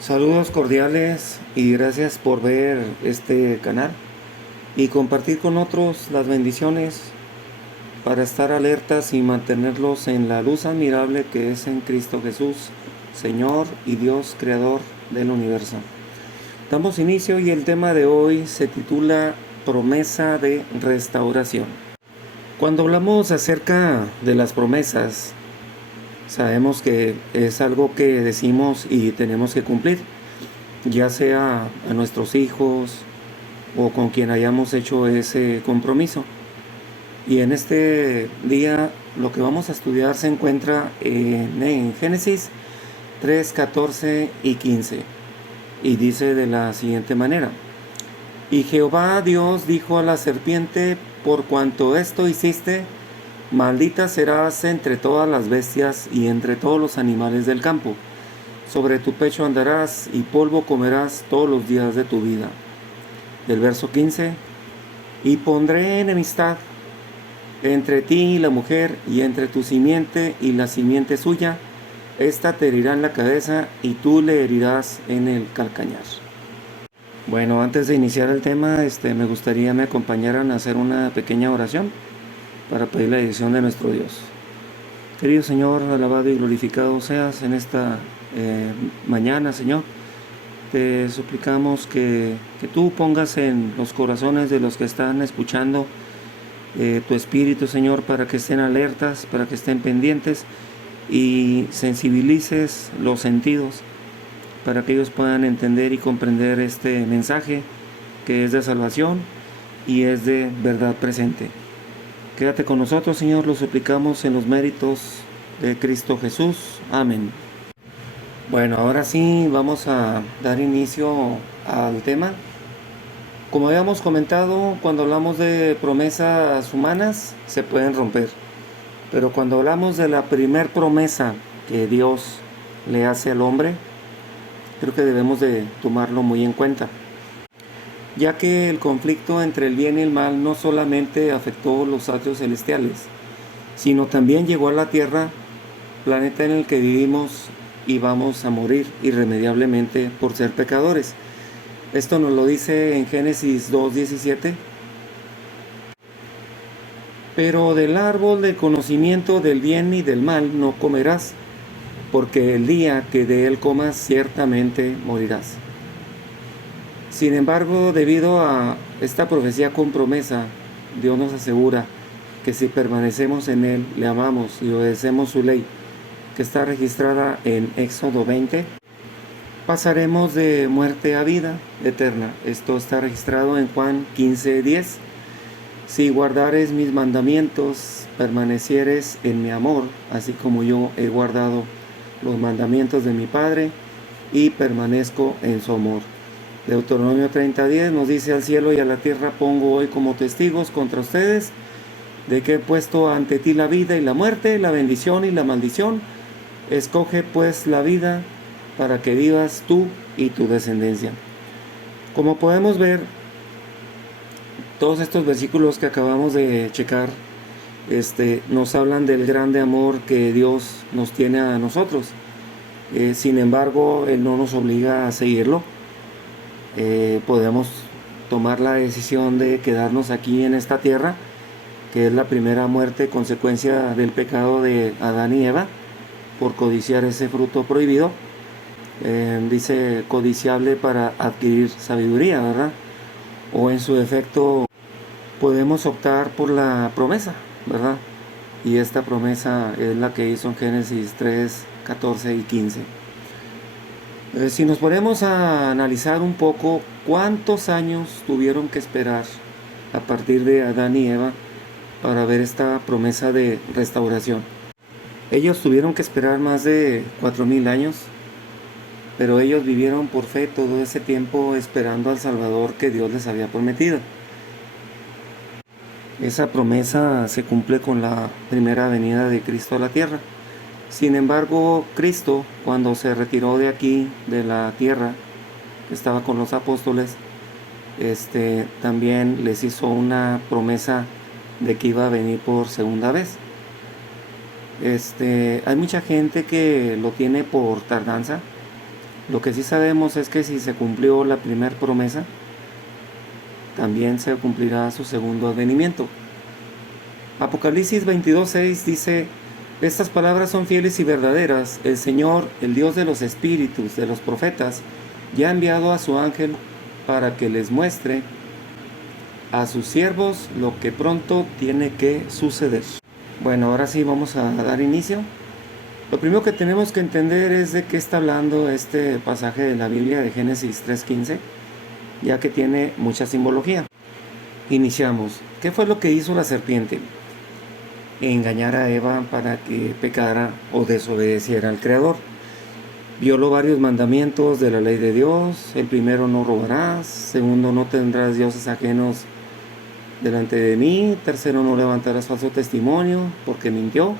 Saludos cordiales y gracias por ver este canal y compartir con otros las bendiciones para estar alertas y mantenerlos en la luz admirable que es en Cristo Jesús, Señor y Dios Creador del universo. Damos inicio y el tema de hoy se titula Promesa de Restauración. Cuando hablamos acerca de las promesas, sabemos que es algo que decimos y tenemos que cumplir, ya sea a nuestros hijos o con quien hayamos hecho ese compromiso. Y en este día lo que vamos a estudiar se encuentra en Génesis 3, 14 y 15. Y dice de la siguiente manera: Y Jehová Dios dijo a la serpiente: Por cuanto esto hiciste, maldita serás entre todas las bestias y entre todos los animales del campo. Sobre tu pecho andarás y polvo comerás todos los días de tu vida. Del verso 15: Y pondré enemistad entre ti y la mujer, y entre tu simiente y la simiente suya. Esta te herirá en la cabeza y tú le herirás en el calcañar. Bueno, antes de iniciar el tema, me gustaría me acompañaran a hacer una pequeña oración para pedir la dirección de nuestro Dios. Querido Señor, alabado y glorificado seas en esta mañana, Señor. Te suplicamos que tú pongas en los corazones de los que están escuchando tu espíritu, Señor, para que estén alertas, para que estén pendientes y sensibilices los sentidos para que ellos puedan entender y comprender este mensaje que es de salvación y es de verdad presente. Quédate con nosotros, Señor, lo suplicamos en los méritos de Cristo Jesús. Amén. Bueno, ahora sí vamos a dar inicio al tema. Como habíamos comentado, cuando hablamos de promesas humanas, se pueden romper. Pero cuando hablamos de la primer promesa que Dios le hace al hombre, creo que debemos de tomarlo muy en cuenta, ya que el conflicto entre el bien y el mal no solamente afectó los atrios celestiales, sino también llegó a la tierra, planeta en el que vivimos y vamos a morir irremediablemente por ser pecadores. Esto nos lo dice en Génesis 2:17. Pero del árbol del conocimiento del bien y del mal no comerás, porque el día que de él comas ciertamente morirás. Sin embargo, debido a esta profecía con promesa, Dios nos asegura que si permanecemos en Él, le amamos y obedecemos su ley, que está registrada en Éxodo 20, pasaremos de muerte a vida eterna. Esto está registrado en Juan 15:10. Si guardares mis mandamientos, permanecieres en mi amor, así como yo he guardado los mandamientos de mi Padre y permanezco en su amor. Deuteronomio 30:10 nos dice: al cielo y a la tierra pongo hoy como testigos contra ustedes de que he puesto ante ti la vida y la muerte, la bendición y la maldición. Escoge pues la vida para que vivas tú y tu descendencia. Como podemos ver, todos estos versículos que acabamos de checar nos hablan del grande amor que Dios nos tiene a nosotros. Sin embargo, Él no nos obliga a seguirlo. Podemos tomar la decisión de quedarnos aquí en esta tierra, que es la primera muerte consecuencia del pecado de Adán y Eva por codiciar ese fruto prohibido. Dice codiciable para adquirir sabiduría, ¿verdad? O en su defecto podemos optar por la promesa, ¿verdad? Y esta promesa es la que hizo en Génesis 3, 14 y 15. Si nos ponemos a analizar un poco cuántos años tuvieron que esperar a partir de Adán y Eva para ver esta promesa de restauración. Ellos tuvieron que esperar más de 4000 años, pero ellos vivieron por fe todo ese tiempo esperando al Salvador que Dios les había prometido. Esa promesa se cumple con la primera venida de Cristo a la tierra. Sin embargo, Cristo, cuando se retiró de aquí, de la tierra, estaba con los apóstoles, también les hizo una promesa de que iba a venir por segunda vez. Hay mucha gente que lo tiene por tardanza, Lo que sí sabemos es que si se cumplió la primera promesa, también se cumplirá su segundo advenimiento. Apocalipsis 22:6 dice: estas palabras son fieles y verdaderas. El Señor, el Dios de los espíritus de los profetas, ya ha enviado a su ángel para que les muestre a sus siervos lo que pronto tiene que suceder. Bueno, ahora sí vamos a dar inicio. Lo primero que tenemos que entender es de qué está hablando este pasaje de la Biblia de Génesis 3:15, ya que tiene mucha simbología. Iniciamos. ¿Qué fue lo que hizo la serpiente? Engañar a Eva para que pecara o desobedeciera al Creador. Violó varios mandamientos de la ley de Dios. El primero: no robarás. Segundo: no tendrás dioses ajenos delante de mí. Tercero: no levantarás falso testimonio porque mintió.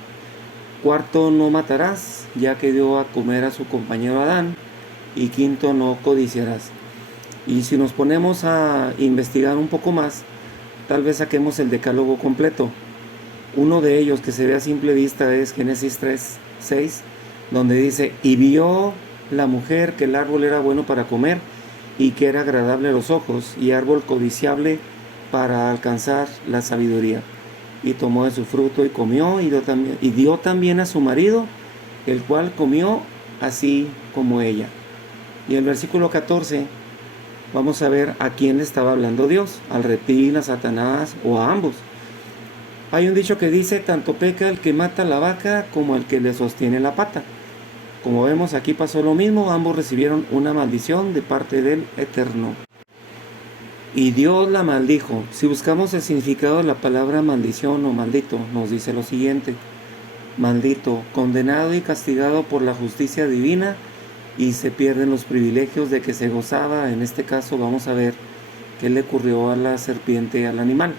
Cuarto: no matarás, ya que dio a comer a su compañero Adán. Y quinto: no codiciarás. Y si nos ponemos a investigar un poco más, tal vez saquemos el decálogo completo. Uno de ellos que se ve a simple vista es Génesis 3:6, donde dice: y vio la mujer que el árbol era bueno para comer y que era agradable a los ojos y árbol codiciable para alcanzar la sabiduría. Y tomó de su fruto y comió y dio también a su marido, el cual comió así como ella. Y el versículo 14, vamos a ver a quién le estaba hablando Dios: al reptil, a Satanás o a ambos. Hay un dicho que dice: tanto peca el que mata la vaca como el que le sostiene la pata. Como vemos, aquí pasó lo mismo. Ambos recibieron una maldición de parte del Eterno. Y Dios la maldijo. Si buscamos el significado de la palabra maldición o maldito, nos dice lo siguiente: maldito, condenado y castigado por la justicia divina, y se pierden los privilegios de que se gozaba. En este caso vamos a ver qué le ocurrió a la serpiente, al animal.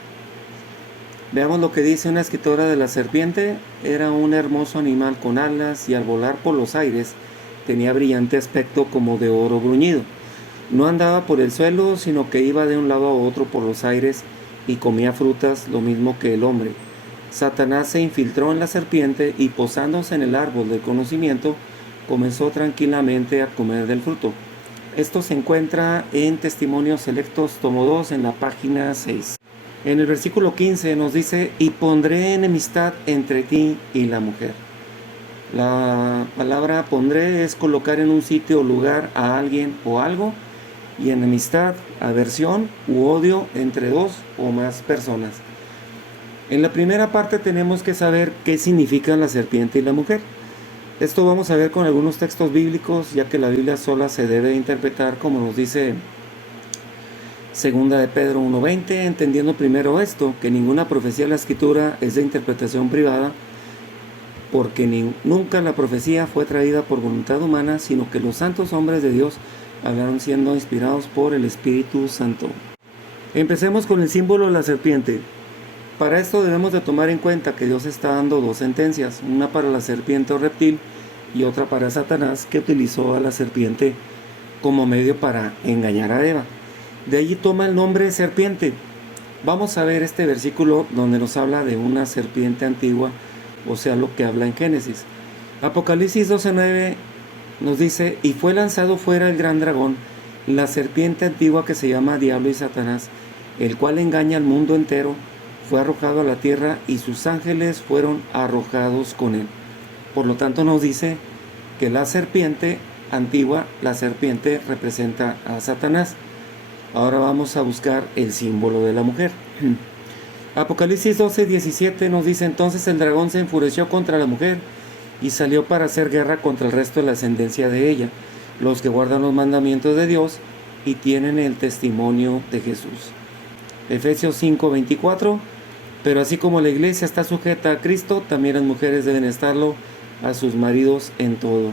Veamos lo que dice una escritora de la serpiente: era un hermoso animal con alas y al volar por los aires tenía brillante aspecto como de oro bruñido. No andaba por el suelo, sino que iba de un lado a otro por los aires y comía frutas lo mismo que el hombre. Satanás se infiltró en la serpiente y posándose en el árbol del conocimiento, comenzó tranquilamente a comer del fruto. Esto se encuentra en Testimonios Selectos, tomo 2, en la página 6. En el versículo 15 nos dice: y pondré enemistad entre ti y la mujer. La palabra pondré es colocar en un sitio o lugar a alguien o algo, y enemistad, aversión u odio entre dos o más personas. En la primera parte tenemos que saber qué significan la serpiente y la mujer. Esto vamos a ver con algunos textos bíblicos, ya que la Biblia sola se debe interpretar como nos dice Segunda de Pedro 1:20, entendiendo primero esto, que ninguna profecía de la Escritura es de interpretación privada, porque nunca la profecía fue traída por voluntad humana, sino que los santos hombres de Dios hablaron siendo inspirados por el Espíritu Santo. Empecemos con el símbolo de la serpiente. Para esto debemos de tomar en cuenta que Dios está dando dos sentencias, una para la serpiente o reptil y otra para Satanás, que utilizó a la serpiente como medio para engañar a Eva. De allí toma el nombre serpiente. Vamos a ver este versículo donde nos habla de una serpiente antigua, o sea, lo que habla en Génesis. Apocalipsis 12:9 nos dice: y fue lanzado fuera el gran dragón, la serpiente antigua que se llama Diablo y Satanás, el cual engaña al mundo entero. Fue arrojado a la tierra y sus ángeles fueron arrojados con él. Por lo tanto nos dice que la serpiente antigua, la serpiente representa a Satanás. Ahora vamos a buscar el símbolo de la mujer. Apocalipsis 12:17 nos dice: entonces el dragón se enfureció contra la mujer y salió para hacer guerra contra el resto de la ascendencia de ella, los que guardan los mandamientos de Dios y tienen el testimonio de Jesús. Efesios 5:24, pero así como la iglesia está sujeta a Cristo, también las mujeres deben estarlo a sus maridos en todo.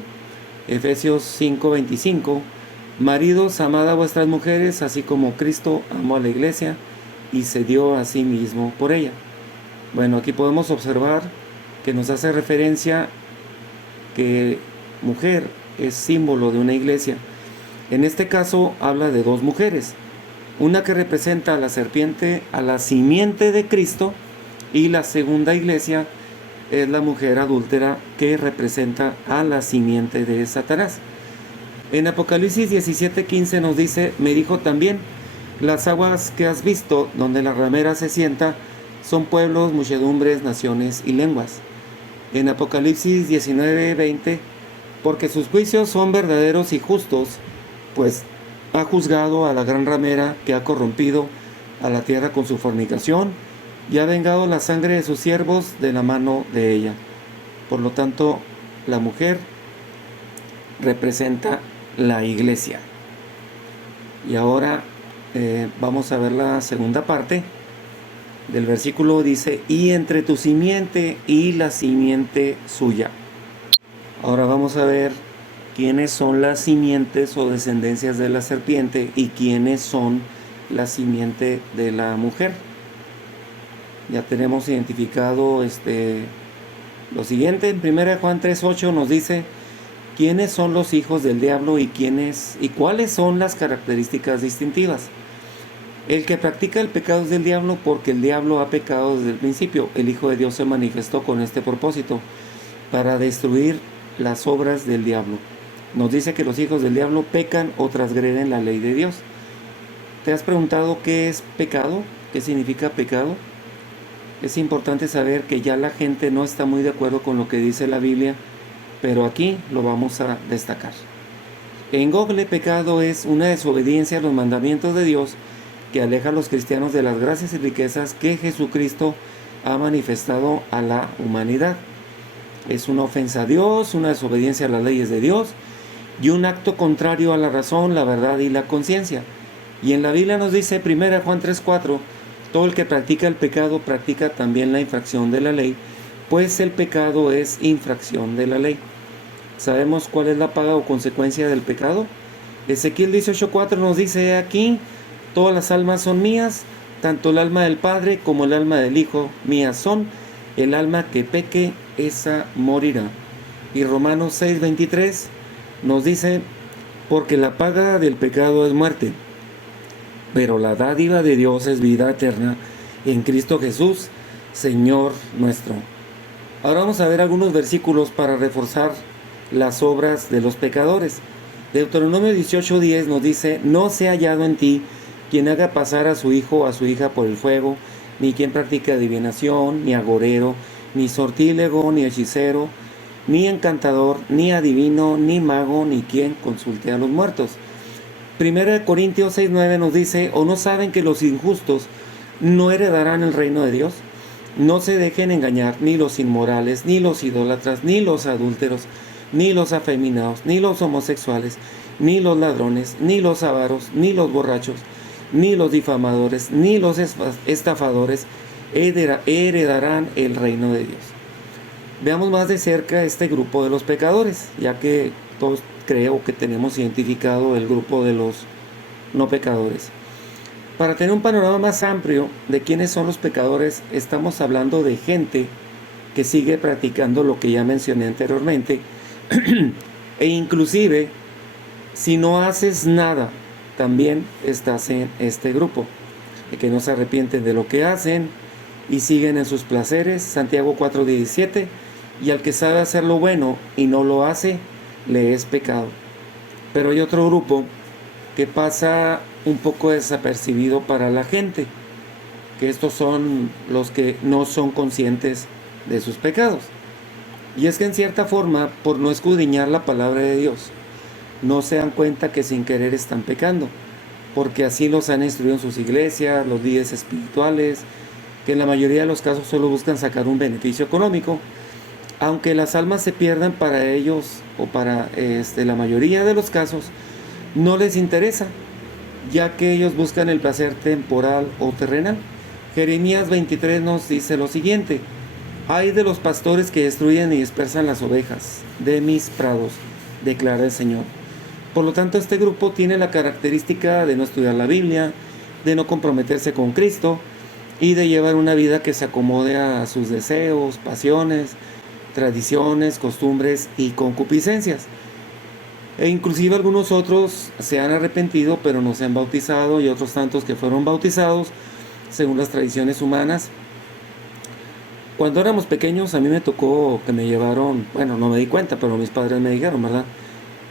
Efesios 5:25, maridos, amad a vuestras mujeres, así como Cristo amó a la iglesia y se dio a sí mismo por ella. Bueno, aquí podemos observar que nos hace referencia que mujer es símbolo de una iglesia. En este caso habla de dos mujeres, una que representa a la serpiente, a la simiente de Cristo, y la segunda iglesia es la mujer adúltera, que representa a la simiente de Satanás. En Apocalipsis 17:15 nos dice, me dijo también, las aguas que has visto, donde la ramera se sienta, son pueblos, muchedumbres, naciones y lenguas. En Apocalipsis 19:20, porque sus juicios son verdaderos y justos, pues ha juzgado a la gran ramera que ha corrompido a la tierra con su fornicación y ha vengado la sangre de sus siervos de la mano de ella. Por lo tanto, la mujer representa la iglesia. Y ahora vamos a ver la segunda parte del versículo. Dice, y entre tu simiente y la simiente suya. Ahora vamos a ver quiénes son las simientes o descendencias de la serpiente y quiénes son la simiente de la mujer. Ya tenemos identificado lo siguiente. En 1 Juan 3:8 nos dice quiénes son los hijos del diablo y cuáles son las características distintivas. El que practica el pecado es del diablo, porque el diablo ha pecado desde el principio. El Hijo de Dios se manifestó con este propósito, para destruir las obras del diablo. Nos dice que los hijos del diablo pecan o transgreden la ley de Dios. ¿Te has preguntado qué es pecado? ¿Qué significa pecado? Es importante saber que ya la gente no está muy de acuerdo con lo que dice la Biblia, pero aquí lo vamos a destacar. En Google, pecado es una desobediencia a los mandamientos de Dios que aleja a los cristianos de las gracias y riquezas que Jesucristo ha manifestado a la humanidad. Es una ofensa a Dios, una desobediencia a las leyes de Dios y un acto contrario a la razón, la verdad y la conciencia. Y en la Biblia nos dice 1 Juan 3:4, todo el que practica el pecado practica también la infracción de la ley, pues el pecado es infracción de la ley. ¿Sabemos cuál es la paga o consecuencia del pecado? Ezequiel 18:4 nos dice, aquí todas las almas son mías, tanto el alma del Padre como el alma del Hijo mías son, el alma que peque, esa morirá. Y Romanos 6:23 nos dice, porque la paga del pecado es muerte, pero la dádiva de Dios es vida eterna en Cristo Jesús, Señor nuestro. Ahora vamos a ver algunos versículos para reforzar las obras de los pecadores. Deuteronomio 18:10 nos dice, no se ha hallado en ti quien haga pasar a su hijo o a su hija por el fuego, ni quien practique adivinación, ni agorero, ni sortílego, ni hechicero, ni encantador, ni adivino, ni mago, ni quien consulte a los muertos. 1 Corintios 6:9 nos dice, ¿o no saben que los injustos no heredarán el reino de Dios? No se dejen engañar ni los inmorales, ni los idólatras, ni los adúlteros, ni los afeminados, ni los homosexuales, ni los ladrones, ni los avaros, ni los borrachos, ni los difamadores, ni los estafadores heredarán el reino de Dios. Veamos más de cerca este grupo de los pecadores, ya que todos creo que tenemos identificado el grupo de los no pecadores. Para tener un panorama más amplio de quiénes son los pecadores, estamos hablando de gente que sigue practicando lo que ya mencioné anteriormente, e inclusive si no haces nada, también estás en este grupo, de que no se arrepienten de lo que hacen y siguen en sus placeres. Santiago 4:17, y al que sabe hacer lo bueno y no lo hace, le es pecado. Pero hay otro grupo que pasa un poco desapercibido para la gente, que estos son los que no son conscientes de sus pecados. Y es que en cierta forma, por no escudriñar la palabra de Dios, no se dan cuenta que sin querer están pecando, porque así los han instruido en sus iglesias, los líderes espirituales, que en la mayoría de los casos solo buscan sacar un beneficio económico, aunque las almas se pierdan, para ellos o para la mayoría de los casos no les interesa, ya que ellos buscan el placer temporal o terrenal. Jeremías 23 nos dice lo siguiente, ay de los pastores que destruyen y dispersan las ovejas de mis prados, declara el Señor. Por lo tanto, este grupo tiene la característica de no estudiar la Biblia, de no comprometerse con Cristo y de llevar una vida que se acomode a sus deseos, pasiones, tradiciones, costumbres y concupiscencias. E inclusive algunos otros se han arrepentido pero no se han bautizado, y otros tantos que fueron bautizados según las tradiciones humanas. Cuando éramos pequeños a mí me tocó que me llevaron, bueno, no me di cuenta, pero mis padres me dijeron, ¿verdad?,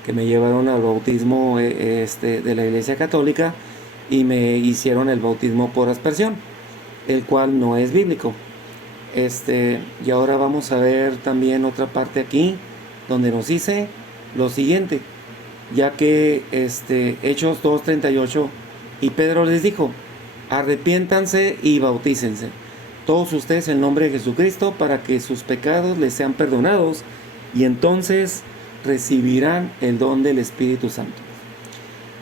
que me llevaron al bautismo de la Iglesia Católica y me hicieron el bautismo por aspersión, el cual no es bíblico. Y ahora vamos a ver también otra parte aquí donde nos dice lo siguiente, ya que Hechos 2:38, y Pedro les dijo: arrepiéntanse y bautícense todos ustedes en el nombre de Jesucristo para que sus pecados les sean perdonados, y entonces recibirán el don del Espíritu Santo.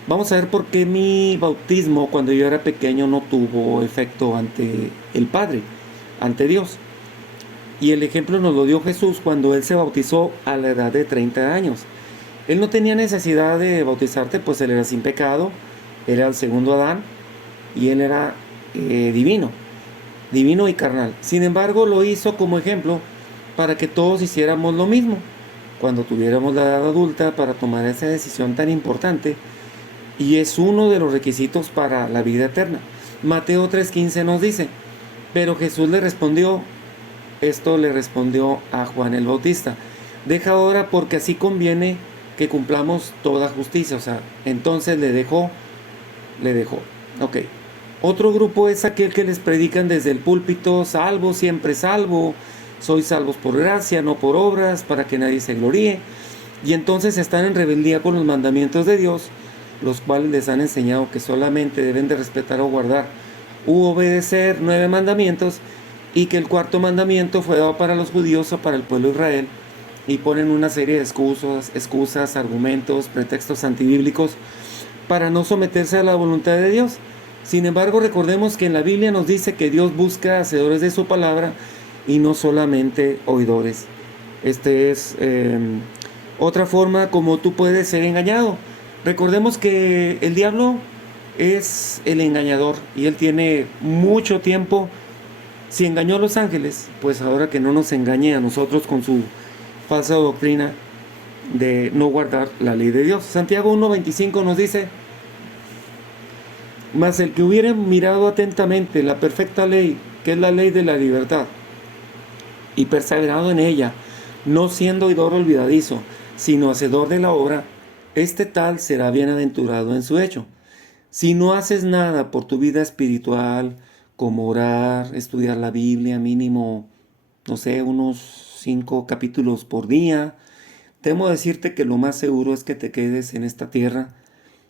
Vamos a ver por qué mi bautismo cuando yo era pequeño no tuvo efecto ante el Padre, ante Dios. Y el ejemplo nos lo dio Jesús cuando Él se bautizó a la edad de 30 años. Él no tenía necesidad de bautizarte, pues Él era sin pecado, Él era el segundo Adán, y Él era divino y carnal. Sin embargo, lo hizo como ejemplo para que todos hiciéramos lo mismo cuando tuviéramos la edad adulta para tomar esa decisión tan importante, y es uno de los requisitos para la vida eterna. Mateo 3:15 nos dice: pero Jesús le respondió a Juan el Bautista: deja ahora, porque así conviene que cumplamos toda justicia. O sea, entonces le dejó. Ok. Otro grupo es aquel que les predican desde el púlpito: salvo, siempre salvo, sois salvos por gracia, no por obras, para que nadie se gloríe. Y entonces están en rebeldía con los mandamientos de Dios, los cuales les han enseñado que solamente deben de respetar o guardar u obedecer 9 mandamientos, y que el 4.º mandamiento fue dado para los judíos o para el pueblo de Israel, y ponen una serie de excusas, argumentos, pretextos antibíblicos para no someterse a la voluntad de Dios. Sin embargo, recordemos que en la Biblia nos dice que Dios busca hacedores de su palabra y no solamente oidores. Es otra forma como tú puedes ser engañado. Recordemos que el diablo es el engañador y él tiene mucho tiempo. Si engañó a los ángeles, pues ahora que no nos engañe a nosotros con su falsa doctrina de no guardar la ley de Dios. Santiago 1:25 nos dice: mas el que hubiere mirado atentamente la perfecta ley, que es la ley de la libertad, y perseverado en ella, no siendo oidor olvidadizo, sino hacedor de la obra, este tal será bienaventurado en su hecho. Si no haces nada por tu vida espiritual, como orar, estudiar la Biblia, mínimo, no sé, unos 5 capítulos por día, temo decirte que lo más seguro es que te quedes en esta tierra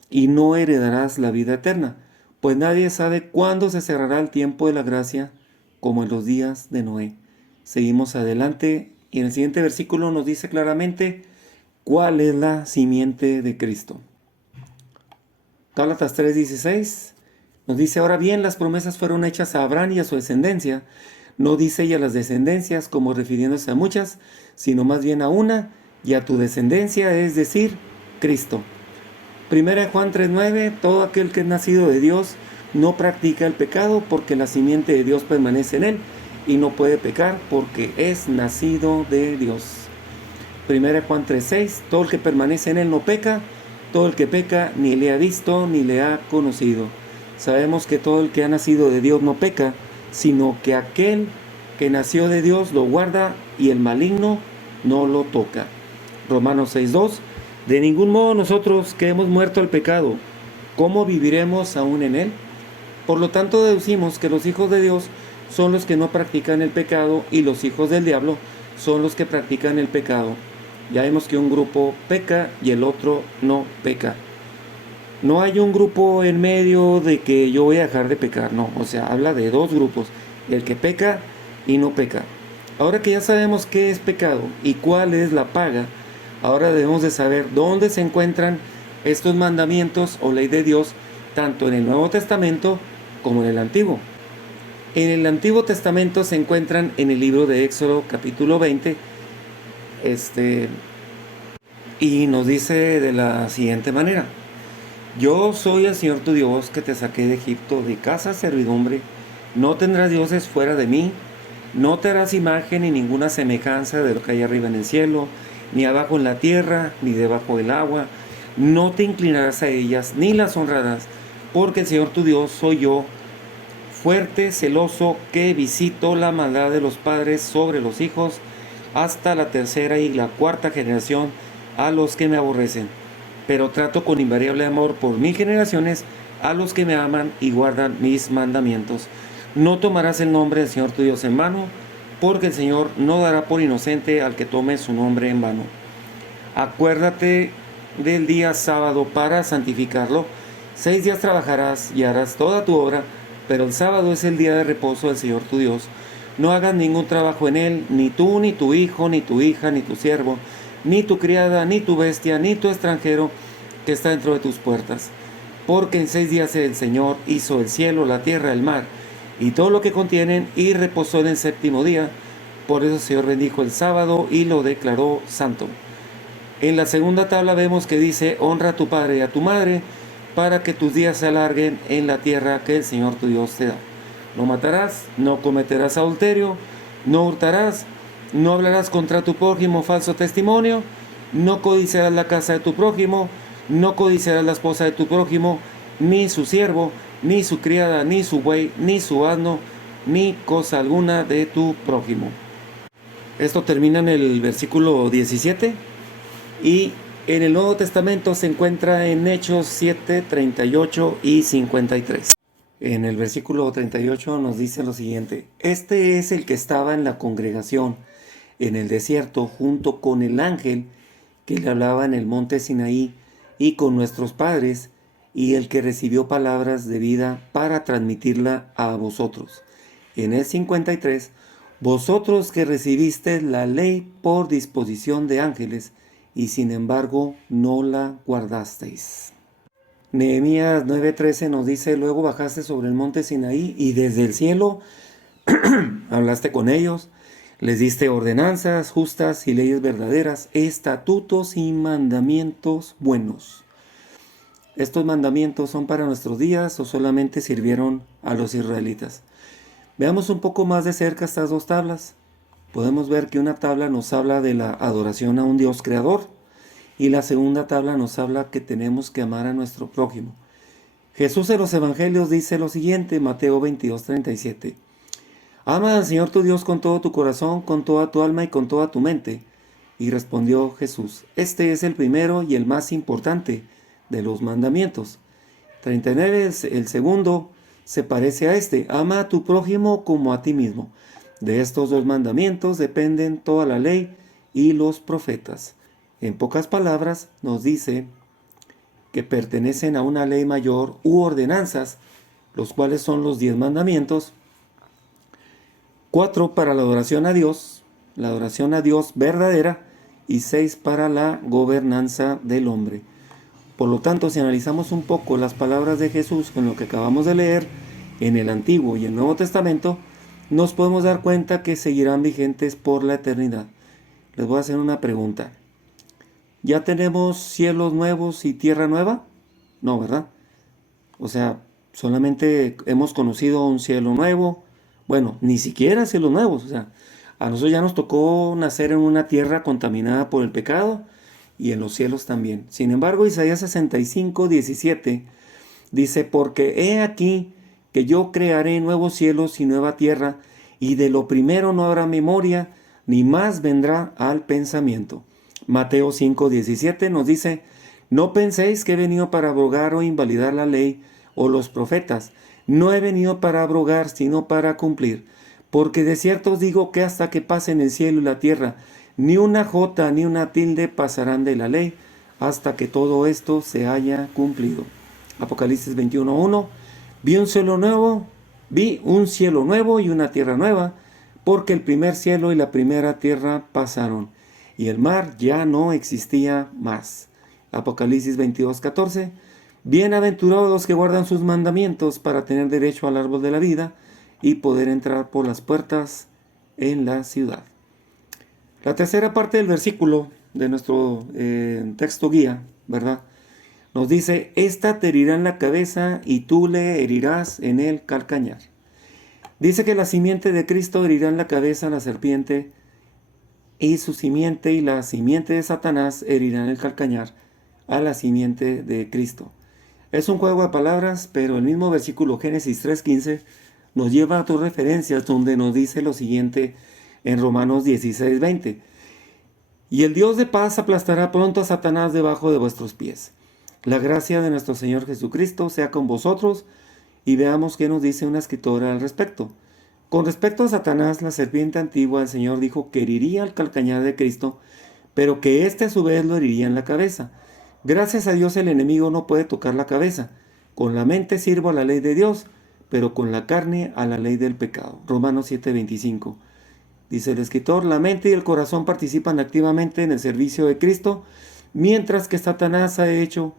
y no heredarás la vida eterna, pues nadie sabe cuándo se cerrará el tiempo de la gracia, como en los días de Noé. Seguimos adelante y en el siguiente versículo nos dice claramente cuál es la simiente de Cristo. Gálatas 3:16 nos dice: ahora bien, las promesas fueron hechas a Abraham y a su descendencia. No dice y a las descendencias como refiriéndose a muchas, sino más bien a una, y a tu descendencia, es decir, Cristo. 1 Juan 3:9: todo aquel que es nacido de Dios no practica el pecado, porque la simiente de Dios permanece en él, y no puede pecar porque es nacido de Dios. 1 Juan 3:6: todo el que permanece en él no peca, todo el que peca ni le ha visto ni le ha conocido. Sabemos que todo el que ha nacido de Dios no peca, sino que aquel que nació de Dios lo guarda, y el maligno no lo toca. Romanos 6:2: de ningún modo nosotros, que hemos muerto al pecado, ¿cómo viviremos aún en él? Por lo tanto, deducimos que los hijos de Dios son los que no practican el pecado, y los hijos del diablo son los que practican el pecado. Ya vemos que un grupo peca y el otro no peca. No hay un grupo en medio de que yo voy a dejar de pecar, no. O sea, habla de dos grupos: el que peca y no peca. Ahora que ya sabemos qué es pecado y cuál es la paga, ahora debemos de saber dónde se encuentran estos mandamientos o ley de Dios, tanto en el Nuevo Testamento como en el Antiguo. En el Antiguo Testamento se encuentran en el libro de Éxodo capítulo 20, y nos dice de la siguiente manera: yo soy el Señor tu Dios, que te saqué de Egipto, de casa de servidumbre. No tendrás dioses fuera de mí. No te harás imagen ni ninguna semejanza de lo que hay arriba en el cielo, ni abajo en la tierra, ni debajo del agua. No te inclinarás a ellas, ni las honrarás, porque el Señor tu Dios soy yo, fuerte, celoso, que visito la maldad de los padres sobre los hijos, hasta la tercera y la cuarta generación a los que me aborrecen. pero trato con invariable amor por 1000 generaciones a los que me aman y guardan mis mandamientos. No tomarás el nombre del Señor tu Dios en vano, porque el Señor no dará por inocente al que tome su nombre en vano. Acuérdate del día sábado para santificarlo. 6 días trabajarás y harás toda tu obra, pero el sábado es el día de reposo del Señor tu Dios. No hagas ningún trabajo en él, ni tú, ni tu hijo, ni tu hija, ni tu siervo, ni tu criada, ni tu bestia, ni tu extranjero que está dentro de tus puertas. Porque en 6 días el Señor hizo el cielo, la tierra, el mar, y todo lo que contienen, y reposó en el séptimo día. Por eso el Señor bendijo el sábado y lo declaró santo. En la segunda tabla vemos que dice: honra a tu padre y a tu madre, para que tus días se alarguen en la tierra que el Señor tu Dios te da. No matarás, no cometerás adulterio, no hurtarás, no hablarás contra tu prójimo falso testimonio, no codiciarás la casa de tu prójimo, no codiciarás la esposa de tu prójimo, ni su siervo, ni su criada, ni su buey, ni su asno, ni cosa alguna de tu prójimo. Esto termina en el versículo 17 y en el Nuevo Testamento se encuentra en Hechos 7, 38 y 53. En el versículo 38 nos dice lo siguiente: este es el que estaba en la congregación en el desierto junto con el ángel que le hablaba en el monte Sinaí y con nuestros padres, y el que recibió palabras de vida para transmitirla a vosotros. En el 53, vosotros que recibisteis la ley por disposición de ángeles, y sin embargo no la guardasteis. Nehemías 9:13 nos dice: luego bajaste sobre el monte Sinaí y desde el cielo hablaste con ellos, les diste ordenanzas justas y leyes verdaderas, estatutos y mandamientos buenos. ¿Estos mandamientos son para nuestros días o solamente sirvieron a los israelitas? Veamos un poco más de cerca estas dos tablas. Podemos ver que una tabla nos habla de la adoración a un Dios creador y la segunda tabla nos habla que tenemos que amar a nuestro prójimo. Jesús en los evangelios dice lo siguiente, Mateo 22:37. Ama al Señor tu Dios con todo tu corazón, con toda tu alma y con toda tu mente. Y respondió Jesús: este es el primero y el más importante de los mandamientos. 39, el segundo se parece a este: ama a tu prójimo como a ti mismo. De estos dos mandamientos dependen toda la ley y los profetas. En pocas palabras, nos dice que pertenecen a una ley mayor u ordenanzas, los cuales son los 10 mandamientos, 4 para la adoración a Dios verdadera, y 6 para la gobernanza del hombre. Por lo tanto, si analizamos un poco las palabras de Jesús con lo que acabamos de leer en el Antiguo y el Nuevo Testamento, nos podemos dar cuenta que seguirán vigentes por la eternidad. Les voy a hacer una pregunta. ¿Ya tenemos cielos nuevos y tierra nueva? No, ¿verdad? O sea, solamente hemos conocido un cielo nuevo. Bueno, ni siquiera cielos nuevos. O sea, a nosotros ya nos tocó nacer en una tierra contaminada por el pecado y en los cielos también. Sin embargo, Isaías 65:17 dice: porque he aquí que yo crearé nuevos cielos y nueva tierra, y de lo primero no habrá memoria, ni más vendrá al pensamiento. Mateo 5:17 nos dice: no penséis que he venido para abrogar o invalidar la ley o los profetas. No he venido para abrogar, sino para cumplir. Porque de cierto os digo que hasta que pasen el cielo y la tierra, ni una jota ni una tilde pasarán de la ley, hasta que todo esto se haya cumplido. Apocalipsis 21:1. Vi un cielo nuevo y una tierra nueva, porque el primer cielo y la primera tierra pasaron, y el mar ya no existía más. Apocalipsis 22:14. Bienaventurados los que guardan sus mandamientos para tener derecho al árbol de la vida y poder entrar por las puertas en la ciudad. La tercera parte del versículo de nuestro texto guía, ¿verdad?, nos dice: esta te herirá en la cabeza y tú le herirás en el calcañar. Dice que la simiente de Cristo herirá en la cabeza a la serpiente, y su simiente y la simiente de Satanás herirán en el calcañar a la simiente de Cristo. Es un juego de palabras, pero el mismo versículo Génesis 3:15 nos lleva a otras referencias donde nos dice lo siguiente en Romanos 16:20. Y el Dios de paz aplastará pronto a Satanás debajo de vuestros pies. La gracia de nuestro Señor Jesucristo sea con vosotros y veamos qué nos dice una escritora al respecto. Con respecto a Satanás, la serpiente antigua, el Señor dijo que heriría al calcañar de Cristo, pero que éste a su vez lo heriría en la cabeza. Gracias a Dios el enemigo no puede tocar la cabeza. Con la mente sirvo a la ley de Dios, pero con la carne a la ley del pecado. Romanos 7:25. Dice el escritor, la mente y el corazón participan activamente en el servicio de Cristo, mientras que Satanás ha hecho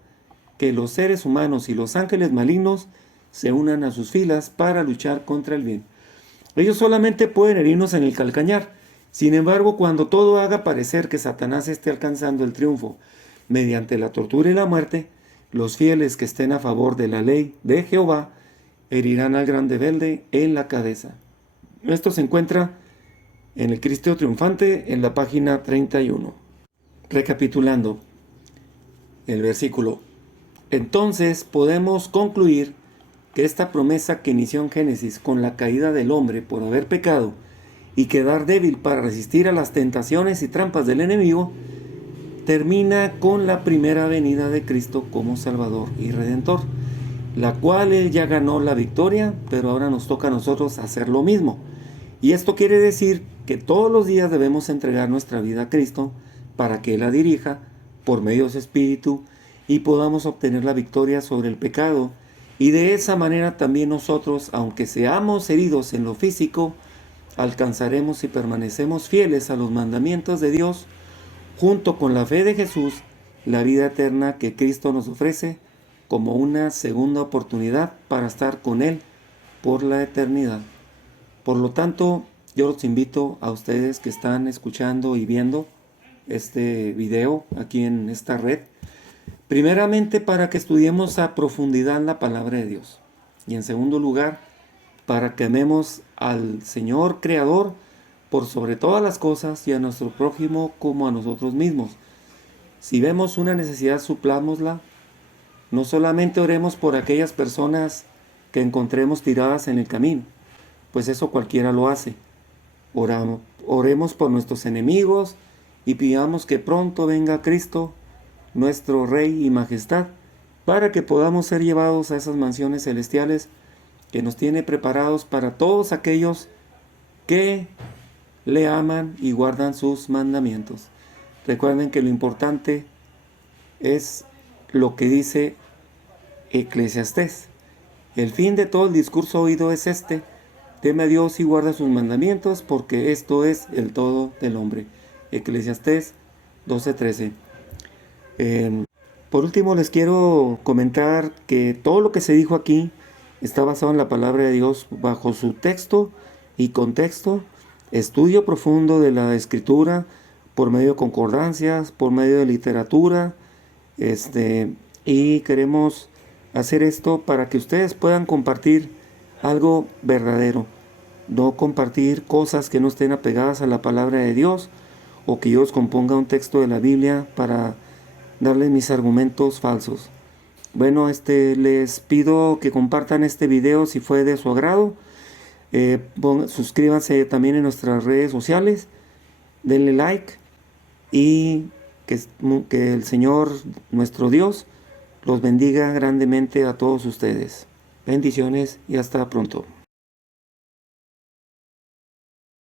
que los seres humanos y los ángeles malignos se unan a sus filas para luchar contra el bien. Ellos solamente pueden herirnos en el calcañar. Sin embargo, cuando todo haga parecer que Satanás esté alcanzando el triunfo mediante la tortura y la muerte, los fieles que estén a favor de la ley de Jehová herirán al gran rebelde en la cabeza. Esto se encuentra en el Cristo Triunfante en la página 31. Recapitulando el versículo. Entonces podemos concluir que esta promesa que inició en Génesis con la caída del hombre por haber pecado y quedar débil para resistir a las tentaciones y trampas del enemigo, termina con la primera venida de Cristo como Salvador y Redentor, la cual Él ya ganó la victoria, pero ahora nos toca a nosotros hacer lo mismo. Y esto quiere decir que todos los días debemos entregar nuestra vida a Cristo para que Él la dirija por medio de su Espíritu y podamos obtener la victoria sobre el pecado. Y de esa manera también nosotros, aunque seamos heridos en lo físico, alcanzaremos si permanecemos fieles a los mandamientos de Dios, junto con la fe de Jesús, la vida eterna que Cristo nos ofrece como una segunda oportunidad para estar con Él por la eternidad. Por lo tanto, yo los invito a ustedes que están escuchando y viendo este video aquí en esta red, primeramente para que estudiemos a profundidad la palabra de Dios. Y en segundo lugar, para que amemos al Señor Creador por sobre todas las cosas y a nuestro prójimo como a nosotros mismos. Si vemos una necesidad, suplámosla. No solamente oremos por aquellas personas que encontremos tiradas en el camino, pues eso cualquiera lo hace. Oremos por nuestros enemigos y pidamos que pronto venga Cristo, nuestro Rey y Majestad, para que podamos ser llevados a esas mansiones celestiales que nos tiene preparados para todos aquellos que le aman y guardan sus mandamientos. Recuerden que lo importante es lo que dice Eclesiastés. El fin de todo el discurso oído es este: teme a Dios y guarda sus mandamientos, porque esto es el todo del hombre. Eclesiastés 12:13. Por último, les quiero comentar que todo lo que se dijo aquí está basado en la palabra de Dios bajo su texto y contexto, estudio profundo de la escritura por medio de concordancias, por medio de literatura, y queremos hacer esto para que ustedes puedan compartir algo verdadero, no compartir cosas que no estén apegadas a la palabra de Dios, o que yo os componga un texto de la Biblia para darles mis argumentos falsos. Bueno, les pido que compartan este video si fue de su agrado. Suscríbanse también en nuestras redes sociales, denle like y que el Señor, nuestro Dios, los bendiga grandemente a todos ustedes. Bendiciones y hasta pronto.